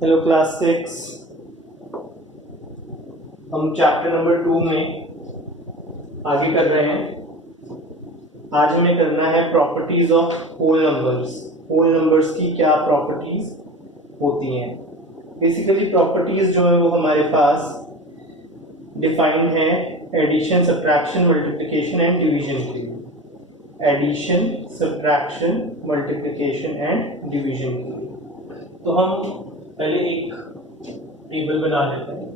Hello class 6। हम chapter number 2 में आगे कर रहे हैं। आज हमें करना है properties of whole numbers. Whole numbers की क्या प्रॉपर्टीज होती हैं। बेसिकली प्रॉपर्टीज जो है वो हमारे पास डिफाइंड है addition, subtraction, multiplication and division के लिए। Addition, subtraction, multiplication and division के लिए। तो हम पहले एक टेबल बना लेते हैं।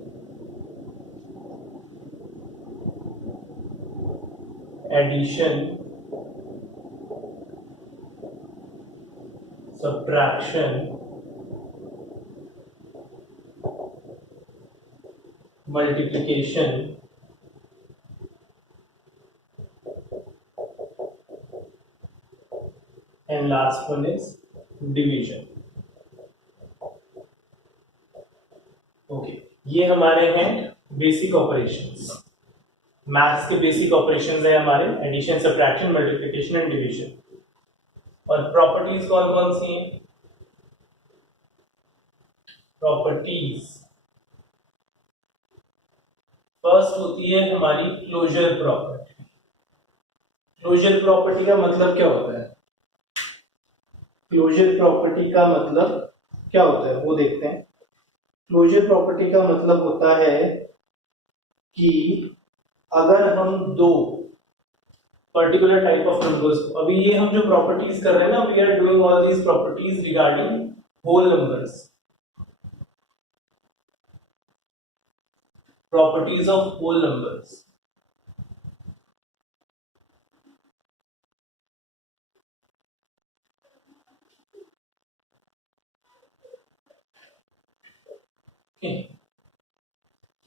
Addition, subtraction, multiplication and last one is division. Okay, ये हमारे हैं बेसिक ऑपरेशंस। मैथ्स के बेसिक ऑपरेशंस है हमारे addition, subtraction, multiplication and division. और प्रॉपर्टीज कौन कौन सी हैं? प्रॉपर्टीज फर्स्ट होती है हमारी क्लोजर प्रॉपर्टी। क्लोजर प्रॉपर्टी का मतलब क्या होता है? क्लोजर प्रॉपर्टी का मतलब क्या होता है वो देखते हैं। क्लोजर प्रॉपर्टी का मतलब होता है कि अगर हम दो पर्टिकुलर टाइप ऑफ नंबर्स, अभी ये हम जो प्रॉपर्टीज कर रहे हैं ना, we are doing all these properties regarding whole numbers. Properties of whole numbers.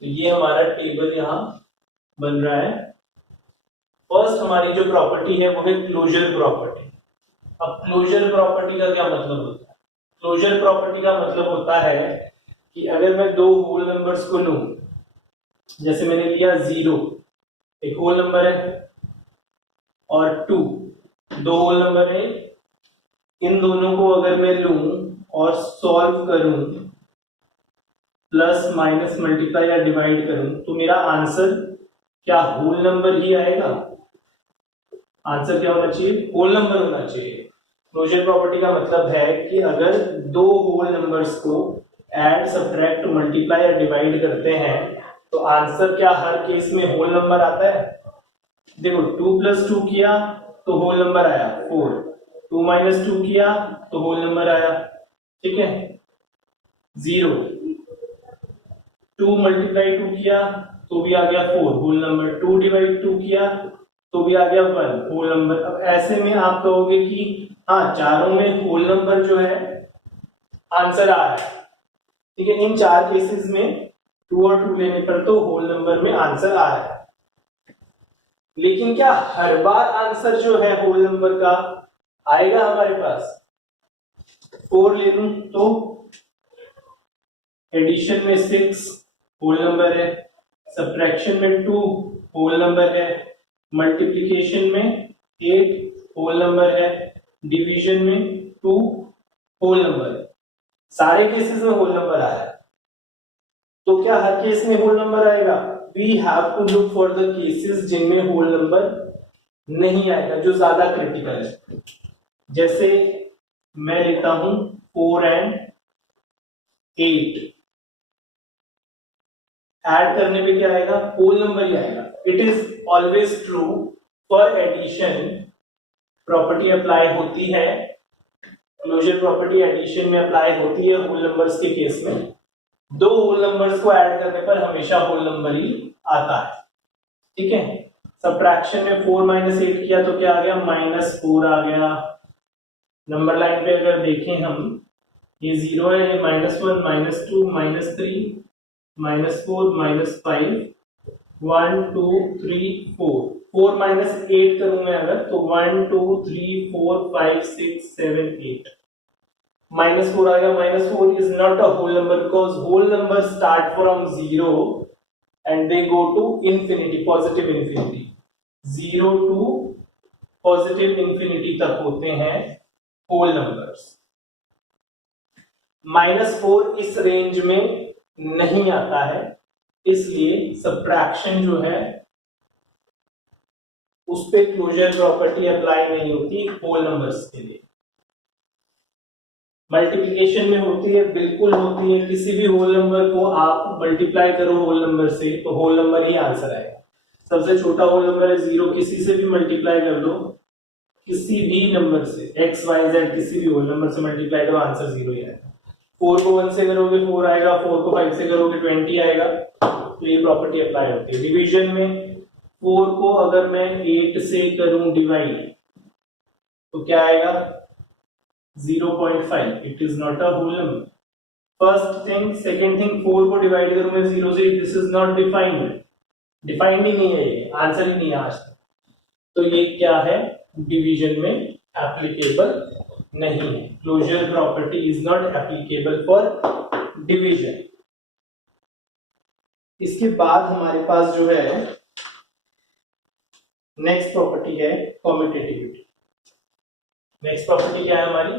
तो ये हमारा टेबल यहां बन रहा है। फर्स्ट हमारी जो प्रॉपर्टी है वो है क्लोजर प्रॉपर्टी। अब क्लोजर प्रॉपर्टी का क्या मतलब होता है? क्लोजर प्रॉपर्टी का मतलब होता है कि अगर मैं दो होल नंबर्स को लूं, जैसे मैंने लिया 0, एक होल नंबर है, और 2, दो होल नंबर है। इन दोनों को अगर मैं लूं और सॉल्व करूं, प्लस माइनस मल्टीप्लाई या डिवाइड करूं, तो मेरा आंसर क्या होल नंबर ही आएगा? आंसर क्या होना चाहिए? होल नंबर होना चाहिए। क्लोजर प्रॉपर्टी का मतलब है कि अगर दो होल नंबर्स को ऐड, सब्ट्रैक्ट, मल्टीप्लाई या डिवाइड करते हैं तो आंसर क्या हर केस में होल नंबर आता है? देखो, 2 + 2 किया तो होल नंबर आया 4, 2 - 2 किया तो होल नंबर आया, ठीक है, 0, 2 × 2 किया तो भी आ गया 4 होल नंबर, 2 / 2 किया तो भी आ गया 1 होल नंबर। अब ऐसे में आप कहोगे कि हाँ, चारों में होल नंबर जो है आंसर आ रहा है, ठीक है। इन चार केसेस में 2 और 2 लेने पर तो होल नंबर में आंसर आ रहा है। लेकिन क्या हर बार आंसर जो है होल नंबर का आएगा हमारे पास? 4 ले लूं तो एडिशन में 6 होल नंबर है, सब्ट्रैक्शन में 2 होल नंबर है, मल्टीप्लिकेशन में 8 होल नंबर है, डिवीजन में 2 होल नंबर है। सारे केसेस में होल नंबर आया है। तो क्या हर केस में होल नंबर आएगा? We have to look for the cases जिनमें होल नंबर नहीं आएगा, जो ज्यादा क्रिटिकल है। जैसे मैं लेता हूं 4 और 8, ऐड करने पे क्या आएगा? होल नंबर ही आएगा। It is always true for addition. Property apply होती है, क्लोजर प्रॉपर्टी एडिशन में अप्लाई होती है होल नंबर्स के केस में। दो होल नंबर्स को ऐड करने पर हमेशा होल नंबर ही आता है, ठीक है। सब्ट्रैक्शन में 4 - 8 किया तो क्या आ गया? -4 आ गया। नंबर लाइन पे अगर देखें हम, ये 0 है, ये -1, -2, -3, -4, -5, 1 2 3 4, 4 - 8 करूं मैं अगर, तो 1 2 3 4 5 6 7 8, -4 आ गया। -4 is not a whole number because whole numbers start from 0 and they go to infinity, positive infinity। 0 to positive infinity तक होते हैं whole numbers। -4 इस रेंज में नहीं आता है, इसलिए सब्ट्रैक्शन जो है उस पे क्लोजर प्रॉपर्टी अप्लाई नहीं होती होल नंबर्स के लिए। मल्टीप्लिकेशन में होती है, बिल्कुल होती है। किसी भी होल नंबर को आप मल्टीप्लाई करो होल नंबर से तो होल नंबर ही आंसर आएगा। सबसे छोटा होल नंबर है 0, किसी से भी मल्टीप्लाई कर दो, किसी भी नंबर से x y z किसी भी होल नंबर से मल्टीप्लाई करो, आंसर 0 ही आएगा। 4 को 1 से करोगे 4 आएगा, 4 को 5 से करोगे 20 आएगा। तो ये प्रॉपर्टी अप्लाई होती है। डिवीजन में 4 को अगर मैं 8 से करूं डिवाइड तो क्या आएगा 0.5, it is not a whole number. First thing. Second thing, 4 को डिवाइड करूं मैं 0 से, this is not defined, defined ही नहीं है, ये आंसर ही नहीं है आज तक। तो ये क्या है, डिवीजन में एप्लीकेबल नहीं है। Closure property is not applicable for division. इसके बाद हमारे पास जो है नेक्स्ट प्रॉपर्टी है कम्यूटेटिविटी। नेक्स्ट प्रॉपर्टी क्या है हमारी,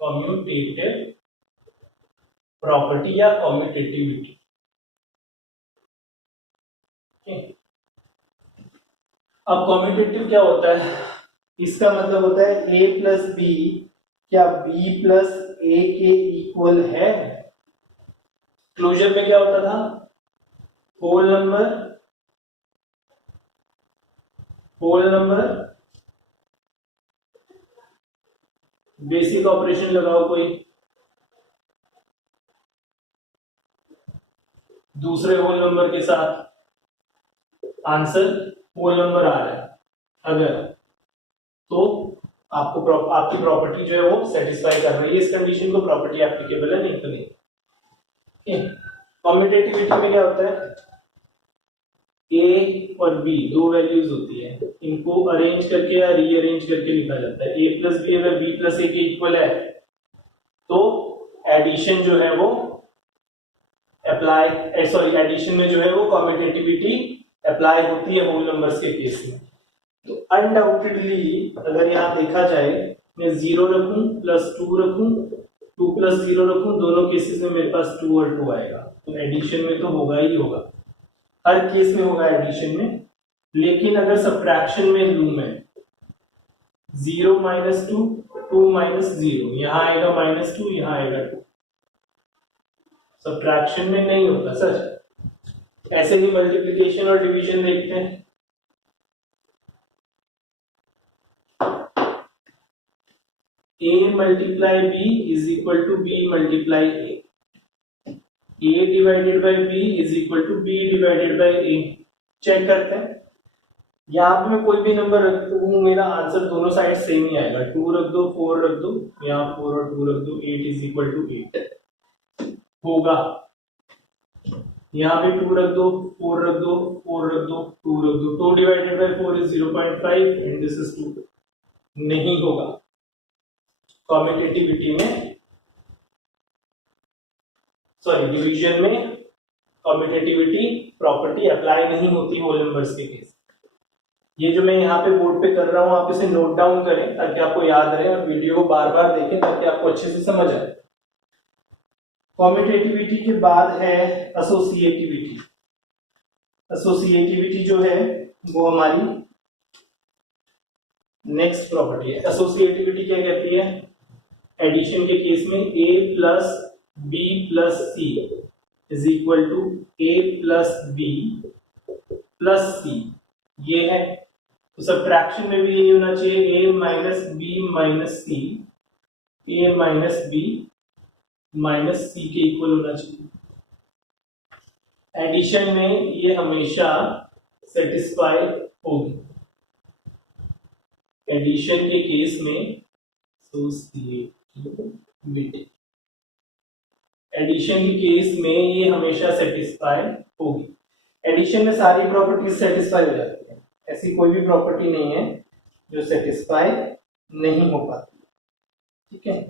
कम्यूटेटिव प्रॉपर्टी या कम्यूटेटिविटी। अब कम्यूटेटिव क्या होता है, इसका मतलब होता है a प्लस बी क्या b प्लस a के इक्वल है। क्लोजर में क्या होता था, होल नंबर बेसिक ऑपरेशन लगाओ कोई, दूसरे होल नंबर के साथ, आंसर होल नंबर आ रहा है अगर, तो आपको आपकी प्रॉपर्टी जो है वो सेटिस्फाई कर रही है इस कंडीशन को, प्रॉपर्टी एप्लीकेबल है, नहीं तो नहीं। कम्यूटेटिविटी में क्या होता है, a और b दो वैल्यूज होती है, इनको अरेंज करके या रीअरेंज करके लिखा जाता है। a प्लस बी अगर b प्लस a के इक्वल है तो एडिशन जो है वो अप्लाई, सॉरी एडिशन में जो है वो कम्यूटेटिविटी अप्लाई होती है होल नंबर्स के केस में। तो अनडाउटेडली अगर यहां देखा जाए, मैं 0 रखूं प्लस 2 रखूं, 2 प्लस 0 रखूं, दोनों केसेस में मेरे पास 2 और 2 आएगा, तो एडिशन में तो होगा ही होगा, हर केस में होगा एडिशन में। लेकिन अगर सब्ट्रैक्शन में लूं मैं 0 माइनस 2, 2 माइनस 0, यहां आएगा -2, यहां आएगा 2, सब्ट्रैक्शन में नहीं होता सर। ऐसे ही मल्टीप्लिकेशन और डिवीजन देखते हैं। a multiply b is equal to b multiply a divided by b is equal to b divided by a। Check करते हैं, यहां पे मैं कोई भी नंबर रख दूं, मेरा आंसर दोनों साइड सेम ही आएगा। 2 रख दो, 4 रख दो, यहाँ 4 और 2 रख दो, 8 इज इक्वल टू 8 होगा। यहाँ पे 2 रख दो, 4 रख दो, 4 रख दो, 2 रख दो, 2 divided by 4 is 0.5 and this is 2, नहीं होगा। कम्यूटेटिविटी में, सॉरी डिवीजन में कम्यूटेटिविटी प्रॉपर्टी अप्लाई नहीं होती होल नंबर्स के केस। ये जो मैं यहाँ पे बोर्ड पे कर रहा हूँ, आप इसे नोट डाउन करें ताकि आपको याद रहे, और वीडियो को बार बार देखें ताकि आपको अच्छे से समझ आए। कम्यूटेटिविटी के बाद है एसोसिएटिविटी। एसोसिएटिविटी जो है वो हमारी नेक्स्ट प्रॉपर्टी है। एसोसिएटिविटी क्या कहती है, एडिशन के केस में a plus b plus c is equal to a plus b plus c, ये है। तो सब्ट्रैक्शन में भी यही होना चाहिए, a minus b minus c, a minus b minus c के इक्वल होना चाहिए। एडिशन में ये हमेशा सेटिस्फाई होगी। एडिशन के केस में एडिशन के केस में ये हमेशा सेटिस्फाई होगी। एडिशन में सारी प्रॉपर्टीज सेटिस्फाई हो जाती है, ऐसी कोई भी प्रॉपर्टी नहीं है जो सेटिस्फाई नहीं हो पाती, ठीक है।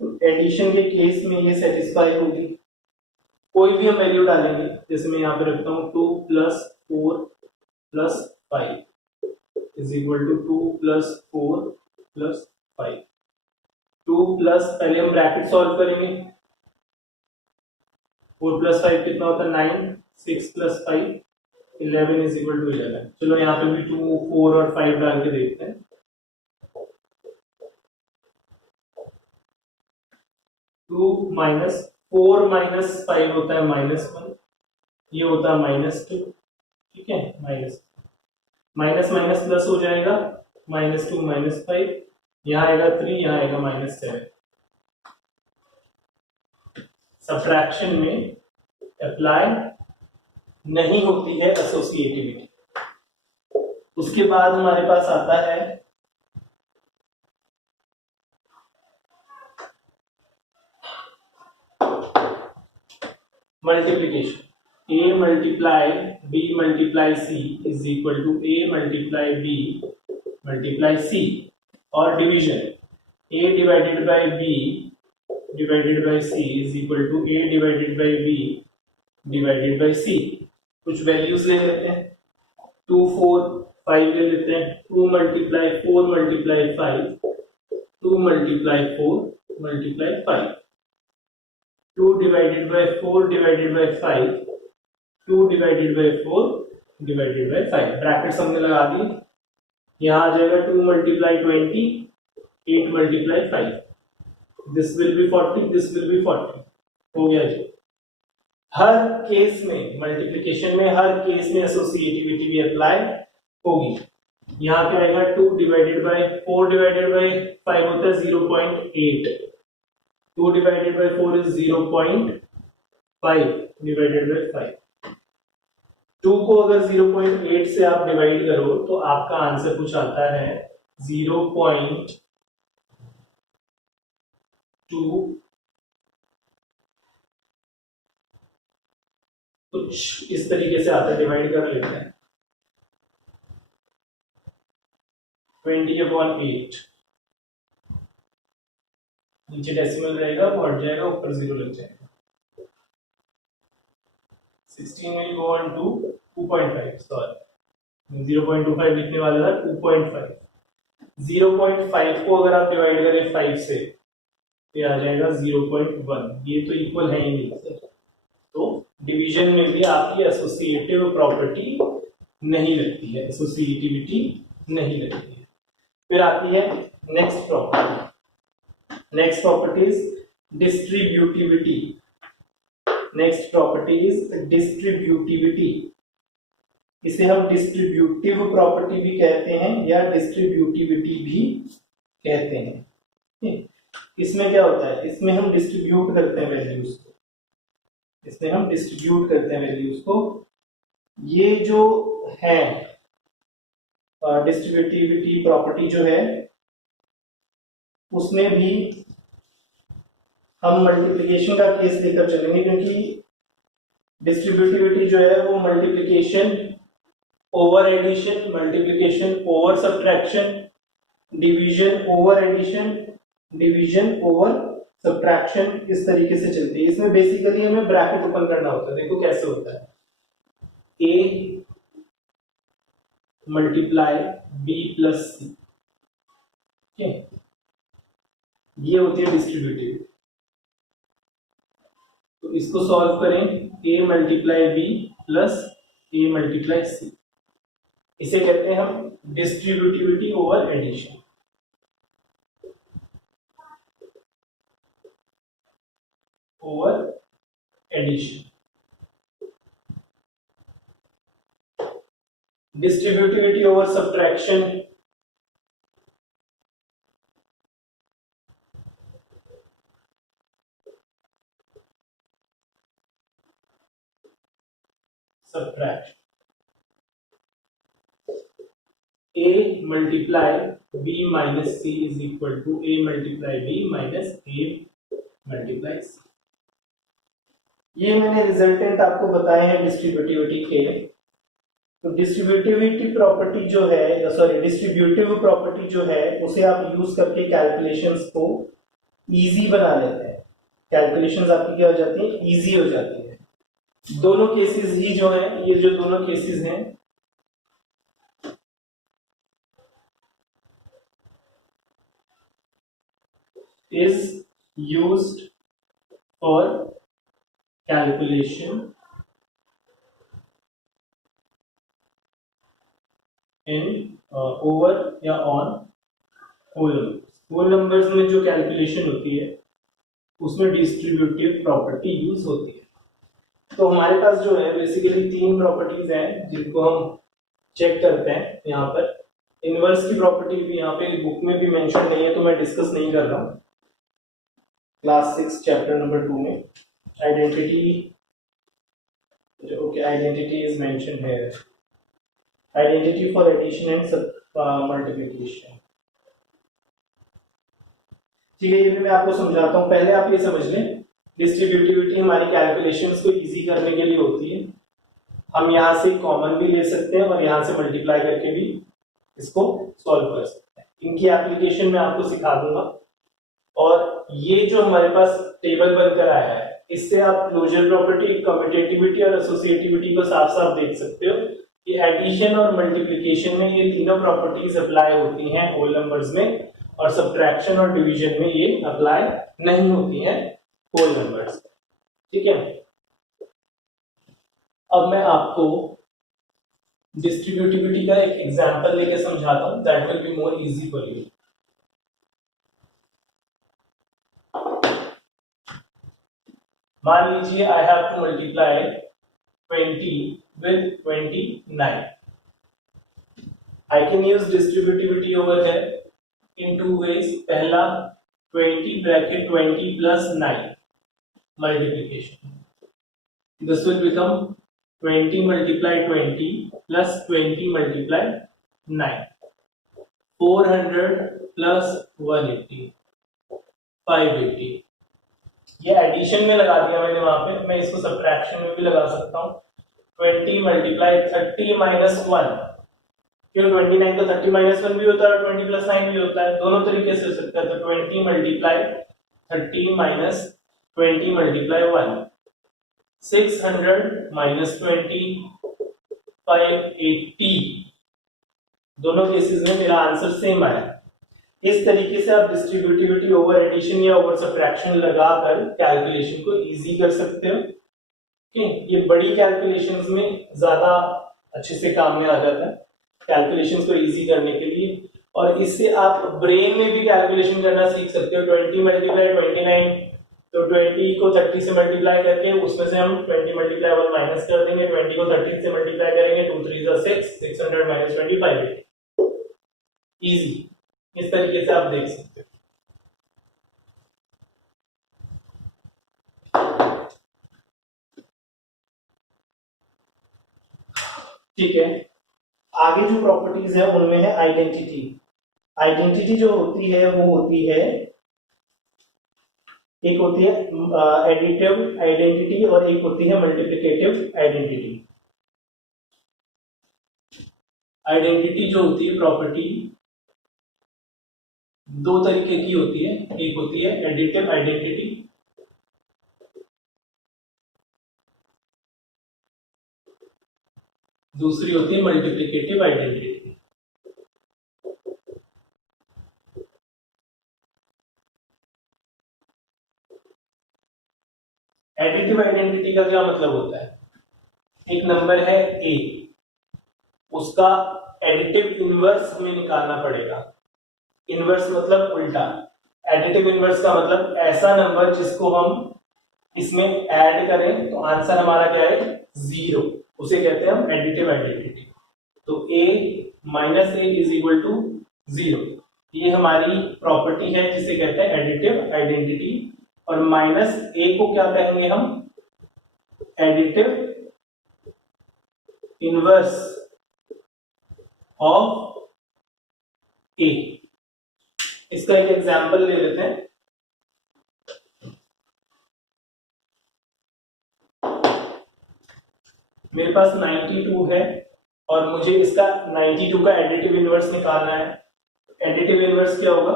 तो एडिशन के केस में ये सेटिस्फाई होगी। कोई भी हम वैल्यू डालेंगे, जैसे मैं यहाँ पे रखता हूँ 2 plus 4 plus 5 is equal to 2 plus 4 plus 5, 2 plus, पहले हम ब्रैकेट सॉल्व करेंगे, 4 प्लस 5 कितना होता है 9, 6 प्लस 5 11 इज इक्वल टू 11। चलो यहाँ पे भी 2 4 और 5 डाल के देखते हैं। 2 माइनस 4 माइनस 5 होता है -1, ये होता है -2, ठीक है, माइनस माइनस माइनस प्लस हो जाएगा, -2 -5, यहाँ आएगा 3, यहाँ आएगा -7। सब्ट्रैक्शन में अप्लाई नहीं होती है एसोसिएटिविटी। उसके बाद हमारे पास आता है multiplication. A multiply B multiply C is equal to A multiply B multiply C, और division A divided by B divided by C is equal to A divided by B divided by C। कुछ values ले लेते हैं, 2 4 5 ले लेते हैं, 2 multiply 4 multiply 5, 2 multiply 4 multiply 5, 2 divided by 4 divided by 5, 2 divided by 4 divided by 5, brackets हमने लगा दी, यहाँ आ जाएगा 2 multiply 20, 8 multiply 5, this will be 40, this will be 40, हो गया जी। हर केस में मल्टीप्लिकेशन में हर केस में एसोसिएटिविटी भी अप्लाई होगी। यहाँ क्या आएगा 2 डिवाइडेड बाय 4 डिवाइडेड बाय 5 होता है 0.8, 2 divided by 4 is 0.5 divided by 5। 2 को अगर 0.8 से आप डिवाइड करो तो आपका आंसर कुछ आता है 0.2, कुछ इस तरीके से आता है, डिवाइड कर लेते हैं 20/8, नीचे डेसिमल रहेगा वो हट जाएगा, ऊपर 0 लग जाएगा, 16 will go on to 2.5, sorry 0.25 लिखने वाला था 2.5, 0.5 को अगर आप डिवाइड करें 5 से तो आ जाएगा 0.1, ये तो इक्वल है ही नहीं सर, तो डिवीजन में भी आपकी एसोसिएटिव प्रॉपर्टी नहीं लगती है, एसोसिएटिविटी नहीं लगती है। फिर आती है next property, next property is distributivity, next property is distributivity. इसे हम डिस्ट्रीब्यूटिव प्रॉपर्टी भी कहते हैं या डिस्ट्रीब्यूटिविटी भी कहते हैं। इसमें क्या होता है, इसमें हम डिस्ट्रीब्यूट करते हैं वैल्यूज को, इसमें हम डिस्ट्रीब्यूट करते हैं वैल्यूज को। ये जो है डिस्ट्रीब्यूटिविटी प्रॉपर्टी जो है उसमें भी हम मल्टीप्लिकेशन का केस लेकर चलेंगे, क्योंकि डिस्ट्रीब्यूटिविटी जो है वो multiplication over addition, multiplication over subtraction, division over addition, division over subtraction, इस तरीके से चलती है। इसमें बेसिकली हमें ब्रैकेट ओपन करना होता है। देखो कैसे होता है, A multiply B plus C, ठीक है, ये होती है डिस्ट्रीब्यूटिव। तो इसको सॉल्व करें, A multiply B plus A multiply C, इसे कहते हैं हम distributivity over addition. Over addition, distributivity over subtraction, subtraction. A multiply B minus C is equal to A multiply B minus A multiply C। ये मैंने resultant आपको बताए हैं distributivity के। तो डिस्ट्रीब्यूटिविटी प्रॉपर्टी जो है, सॉरी डिस्ट्रीब्यूटिव प्रॉपर्टी जो है, उसे आप यूज करके कैलकुलेशंस को इजी बना लेते हैं। कैलकुलेशंस आपकी क्या हो जाती है, इजी हो जाती है। दोनों केसेस ही जो हैं, ये जो दोनों केसेस हैं, is used for calculation in over या on whole numbers. whole numbers में जो कैलकुलेशन होती है उसमें डिस्ट्रीब्यूटिव प्रॉपर्टी यूज होती है. तो हमारे पास जो है बेसिकली तीन प्रॉपर्टीज हैं जिनको हम चेक करते हैं यहाँ पर. इनवर्स की प्रॉपर्टी भी यहाँ पे बुक में भी मेंशन नहीं है तो मैं डिस्कस नहीं कर रहा हूँ. क्लास 6 चैप्टर नंबर 2 में identity, okay, identity is mention here. Identity for addition and multiplication. ठीक है, ये भी मैं आपको समझाता हूँ. पहले आप ये समझ लें, डिस्ट्रीब्यूटिविटी हमारी कैलकुलेशंस को इजी करने के लिए होती है. हम यहाँ से कॉमन भी ले सकते हैं और यहाँ से मल्टीप्लाई करके भी इसको सॉल्व कर सकते हैं. इनकी एप्लीकेशन मैं आपको सिखा दूंगा. और ये जो हमारे पास टेबल बनकर आया है इससे आप क्लोजर प्रॉपर्टी, कम्यूटेटिविटी और एसोसिएटिविटी को साफ साफ देख सकते हो कि एडिशन और मल्टीप्लिकेशन में ये तीनों प्रॉपर्टीज अप्लाई होती हैं होल नंबर्स में, और सब्ट्रैक्शन और डिवीजन में ये अप्लाई नहीं होती हैं होल नंबर्स. ठीक है, अब मैं आपको डिस्ट्रीब्यूटिविटी का एक एग्जांपल लेके समझाता हूं. That will be more easy for you. मान लीजिए I have to multiply 20 with 29. I can use distributivity over here in two ways. पहला 20 bracket 20 plus 9 multiplication. This will become 20 multiply 20 plus 20 multiply 9. 400 plus 180, 580. ये addition में लगा दिया मैंने वहां पे. मैं इसको सब्ट्रैक्शन में भी लगा सकता हूँ. 20 मल्टीप्लाई 30 माइनस 1. क्यों 29 तो 30 माइनस 1 भी होता है और 20 प्लस 9 भी होता है. दोनों तरीके से हो सकता है. तो 20 मल्टीप्लाई 30 माइनस 20 मल्टीप्लाई 1. 600 माइनस 20, 580. दोनों केसेस में मेरा आंसर सेम आया. इस तरीके से आप डिस्ट्रीब्यूटिविटी ओवर एडिशन या ओवर सब्ट्रैक्शन लगाकर कैलकुलेशन को इजी कर सकते हो. ये बड़ी कैलकुलेशंस में ज्यादा अच्छे से काम में आ जाता है कैलकुलेशंस को इजी करने के लिए. और इससे आप ब्रेन में भी कैलकुलेशन करना सीख सकते हो. 20 मल्टीप्लाई 29, तो 20 को 30 से मल्टीप्लाई करके उसमें से हम 20 मल्टीप्लाई 1 माइनस कर देंगे. 20 को 30 से मल्टीप्लाई करेंगे, 2 3 6, 600 माइनस 25. इजी. इस तरीके से आप देख सकते हो. ठीक है, आगे जो प्रॉपर्टीज है उनमें है आइडेंटिटी. आइडेंटिटी जो होती है वो होती है, एक होती है एडिटिव आइडेंटिटी और एक होती है मल्टीप्लिकेटिव आइडेंटिटी. आइडेंटिटी जो होती है प्रॉपर्टी दो तरीके की होती है. एक होती है एडिटिव आइडेंटिटी, दूसरी होती है मल्टीप्लिकेटिव आइडेंटिटी. एडिटिव आइडेंटिटी का क्या मतलब होता है? एक नंबर है ए, उसका एडिटिव इनवर्स हमें निकालना पड़ेगा. इनवर्स मतलब उल्टा. एडिटिव इनवर्स का मतलब ऐसा नंबर जिसको हम इसमें ऐड करें तो आंसर हमारा क्या है? 0. उसे कहते हैं हम एडिटिव आइडेंटिटी. तो a minus a is equal to 0. ये हमारी प्रॉपर्टी है जिसे कहते हैं एडिटिव आइडेंटिटी. और माइनस ए को क्या कहेंगे हम? Additive inverse of a. इसका एक एग्जांपल ले लेते हैं. मेरे पास 92 है और मुझे इसका 92 का एडिटिव इनवर्स निकालना है. एडिटिव इनवर्स क्या होगा?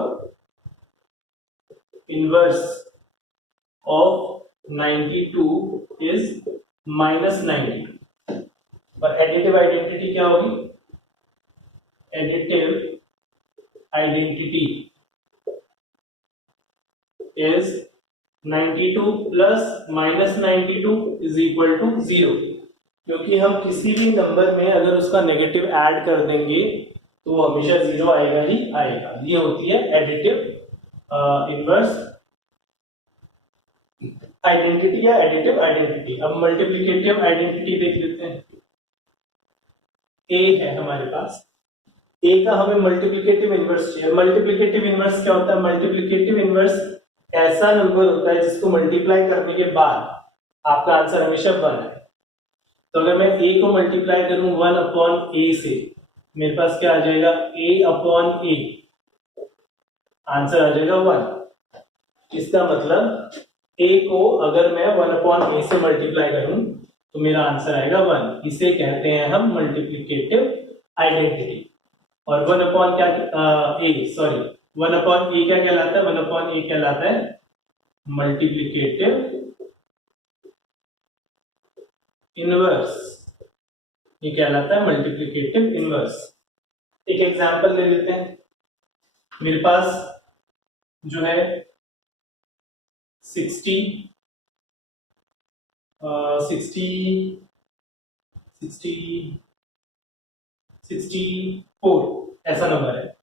Inverse of 92 is minus 92. और एडिटिव आइडेंटिटी क्या होगी? Additive identity is 92 plus minus 92 is equal to 0, क्योंकि हम किसी भी नंबर में अगर उसका नेगेटिव ऐड कर देंगे तो वो हमेशा 0 आएगा ही आएगा। ये होती है एडिटिव इनवर्स आइडेंटिटी या एडिटिव आइडेंटिटी। अब मल्टीप्लिकेटिव आइडेंटिटी देख लेते हैं। ए है हमारे पास, ए का हमें मल्टीप्लिकेटिव इनवर्स चाहिए। मल्टीप्लिकेटिव इनवर्स क्या होता है? मल्टीप्लिकेटिव इनवर्स ऐसा नंबर होता है जिसको मल्टीप्लाई करने के बाद आपका आंसर हमेशा 1 है। तो अगर मैं ए को मल्टीप्लाई करूं 1 अपॉन ए से, मेरे पास क्या आ जाएगा? ए अपॉन ए, आंसर आ जाएगा 1। इसका मतलब ए को अगर मैं 1 अपॉन ए से मल्टीप्लाई करूं तो मेरा आंसर आएगा 1। इसे कहते हैं हम मल्टीप्लिकेटिव आइडेंटिटी। और 1 अपॉन क्या 1 अपॉन ए क्या कहलाता है? 1 अपॉन ए कहलाता है मल्टीप्लिकेटिव इनवर्स। ये कहलाता है मल्टीप्लिकेटिव इनवर्स। एक एग्जांपल ले लेते हैं। मेरे पास जो है 64 ऐसा नंबर है।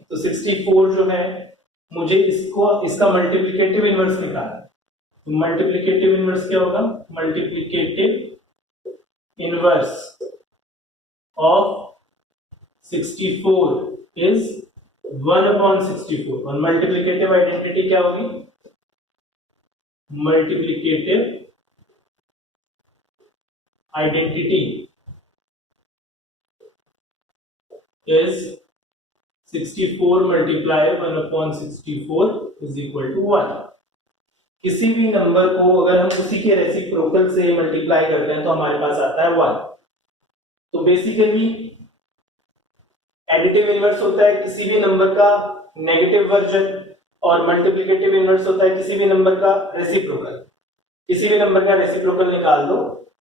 तो 64 जो है, मुझे इसका मल्टीप्लिकेटिव इनवर्स निकालना है। तो मल्टीप्लिकेटिव इनवर्स क्या होगा? Multiplicative inverse of 64 is 1 upon 64। और मल्टीप्लिकेटिव आइडेंटिटी क्या होगी? Multiplicative identity is 64 multiply 1 upon 64 is equal to 1। किसी भी नंबर को अगर हम उसी के रेसिप्रोकल से मल्टीप्लाई करते हैं तो हमारे पास आता है 1। तो बेसिकली एडिटिव इनवर्स होता है किसी भी नंबर का नेगेटिव वर्जन, और मल्टीप्लिकेटिव इनवर्स होता है किसी भी नंबर का रेसिप्रोकल। किसी भी नंबर का रेसिप्रोकल निकाल दो,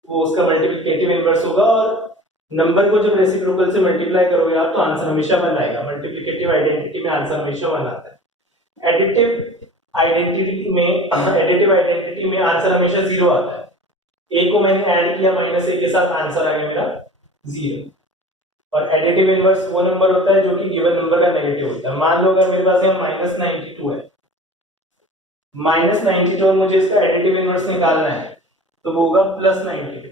वो उसका मल्टीप्लिकेटिव इनवर्स होगा, और नंबर को जब रेसिप्रोकल से मल्टीप्लाई करोगे आप तो आंसर हमेशा 1 आएगा। मल्टीप्लिकेटिव आइडेंटिटी में आंसर हमेशा 1 आता है। एडिटिव आइडेंटिटी में आंसर हमेशा 0 आता है। ए को मैंने ऐड किया माइनस ए के साथ, आंसर आ गया मेरा 0। और एडिटिव इनवर्स वो नंबर होता है जो कि गिवन नंबर का नेगेटिव होता है। मान लो अगर मेरे पास यहाँ -92 है, -92 और मुझे इसका एडिटिव इनवर्स निकालना है तो वो होगा +92।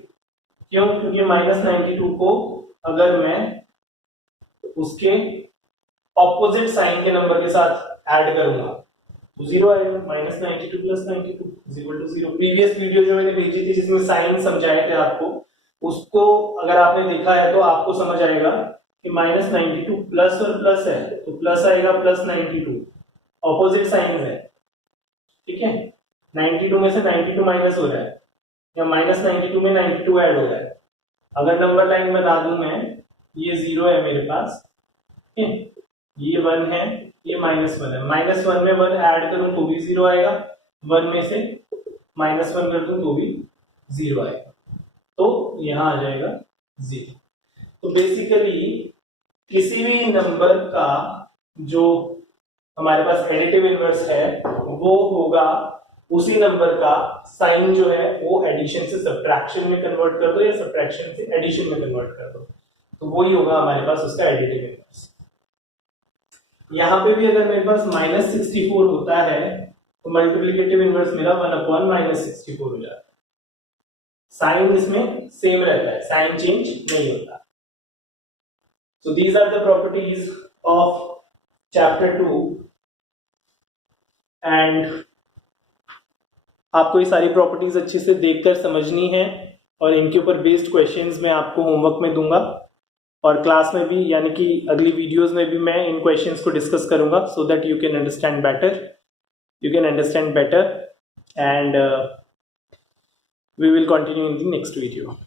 क्यों? क्योंकि -92 को अगर मैं उसके ऑपोजिट साइन के नंबर के साथ ऐड करूंगा तो 0 आएगा। -92 + 92 = 0। प्रीवियस वीडियो जो मैंने भेजी थी जिसमें साइन समझाए थे आपको, उसको अगर आपने देखा है तो आपको समझ आएगा कि -92 प्लस और प्लस है तो प्लस आएगा +92, ऑपोजिट साइन है। ठीक है, 92 में से 92 माइनस हो रहा है, या -92 में 92 ऐड हो रहा है। अगर नंबर लाइन बना दूं मैं, ये 0 है मेरे पास, ठीक है, ये 1 है, ये -1 है। -1 में 1 ऐड करूं तो भी 0 आएगा, 1 में से -1 कर दूं तो भी 0 आएगा, तो यहां आ जाएगा 0। तो बेसिकली किसी भी नंबर का जो हमारे पास एडिटिव इनवर्स है वो होगा उसी नंबर का साइन जो है वो एडिशन से सब्ट्रैक्शन में कन्वर्ट कर दो या सब्ट्रैक्शन से एडिशन में कन्वर्ट कर दो, तो वही होगा हमारे पास उसका एडिटिव इनवर्स। यहां पे भी अगर मेरे पास -64 होता है तो मल्टीप्लिकेटिव इनवर्स मेरा 1 अपॉन -64 हो जाता है। साइन इसमें सेम रहता है, साइन चेंज नहीं होता। So these are the properties of chapter 2 and आपको ये सारी प्रॉपर्टीज अच्छे से देखकर समझनी है, और इनके ऊपर बेस्ड क्वेश्चंस मैं आपको होमवर्क में दूंगा, और क्लास में भी यानी कि अगली वीडियोस में भी मैं इन क्वेश्चंस को डिस्कस करूंगा, so that you can understand better and we will continue in the next video.